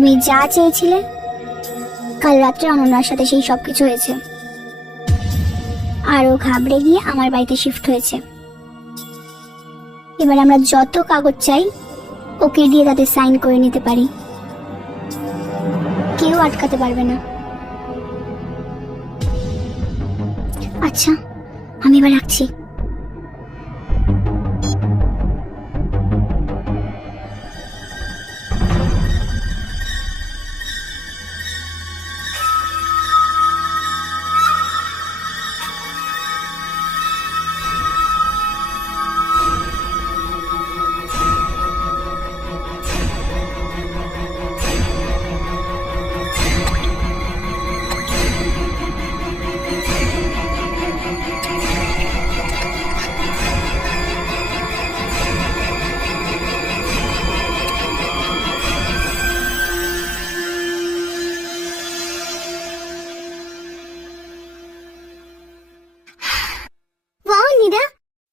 তুমি যা চেয়েছিলে কাল রাত্রে অনন্যার সাথে সেই সবকিছু হয়েছে। আর ও ঘাবড়ে গিয়ে আমার বাড়িতে শিফট হয়েছে। এবার আমরা যত কাগজ চাই ওকে দিয়ে তাতে সাইন করে নিতে পারি, কেউ আটকাতে পারবে না। আচ্ছা, আমি এবার রাখছি।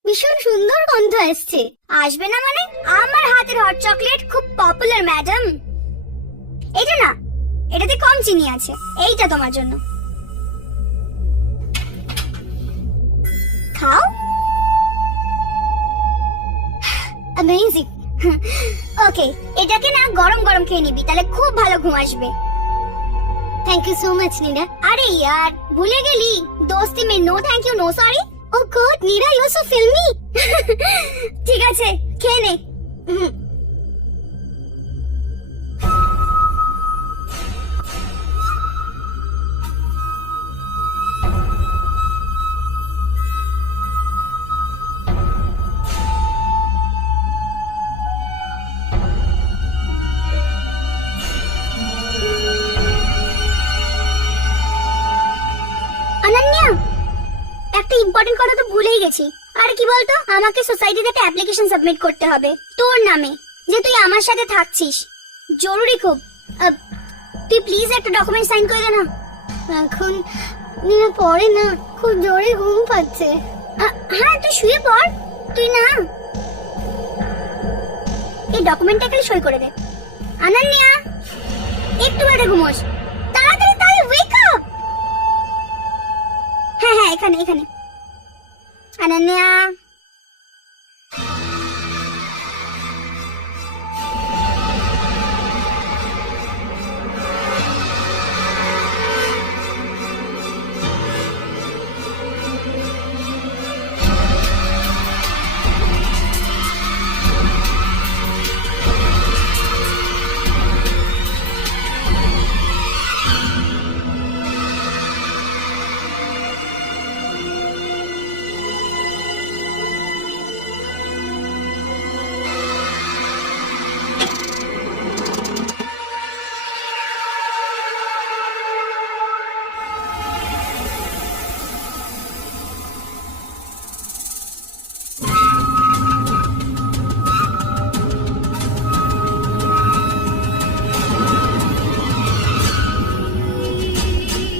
ভীষণ সুন্দর গন্ধ আসছে। আসবে না মানে? আমার হাতের হট চকলেট খুব পপুলার ম্যাডাম। এটা না, এটাতে কম চিনি আছে। এইটা তোমার জন্য, খাও। অ্যামেজিং। ওকে, এটাকে না গরম গরম খেয়ে নিবি, তাহলে খুব ভালো ঘুম আসবে। Thank you so much Neera. আরে ইয়ার, ভুলে গেলি, দোস্তি মে no thank you no sorry. Oh God Neera, you are so filmy. ঠিক আছে, খেয়ে নে। একটা ইম্পর্টেন্ট কথা তো ভুলেই গেছি। আর কি বলতো, আমাকে সোসাইটিতে একটা অ্যাপ্লিকেশন সাবমিট করতে হবে তোর নামে, যে তুই আমার সাথে থাকছিস। জরুরি খুব। তুই প্লিজ একটা ডকুমেন্ট সাইন করে দে না। এখন নিয়ে পড়ে না, খুব জোরে ঘুম পাচ্ছে। হ্যাঁ, তুই শুয়ে পড়। তুই না এই ডকুমেন্টটা খালি সই করে দে। অনন্যা, একটু বেড়ে ঘুমোস, তাড়াতাড়ি তাড়াতাড়ি ওয়েক আপ। হ্যাঁ হ্যাঁ, এখানে এখানে। অনন্যা,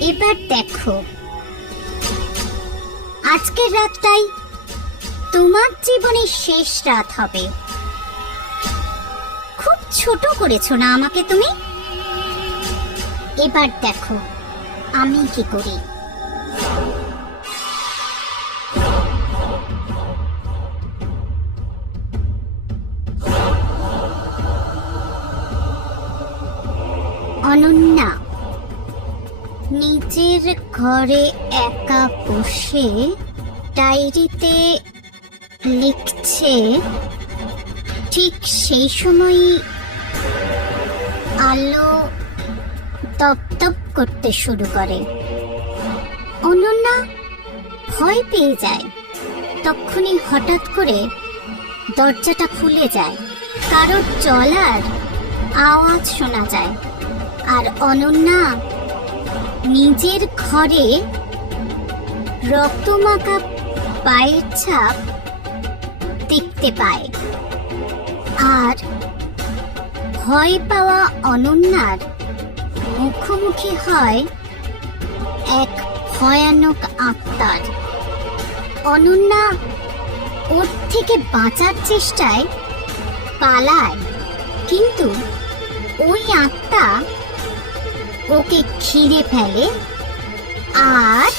এবার দেখো, আজকের রাতটাই তোমার জীবনের শেষ রাত হবে। খুব ছোট করেছো না আমাকে তুমি? এবার দেখো আমি কি করি। অনন্যা নিজের ঘরে একা বসে ডায়েরিতে লিখছে। ঠিক সেই সময়ই আলো দপদপ করতে শুরু করে। অনন্যা ভয় পেয়ে যায়। তখনই হঠাৎ করে দরজাটা খুলে যায়, কারোর চলার আওয়াজ শোনা যায়। আর অনন্যা নিজের ঘরে রক্তমাখা পায়ের ছাপ দেখতে পায়। আর ভয় পাওয়া অনন্যার মুখোমুখি হয় এক ভয়ানক আত্মার। অনন্যা ওর থেকে বাঁচার চেষ্টায় পালায়, কিন্তু ওই আত্মা ওকে ঘিরে ফেলে আর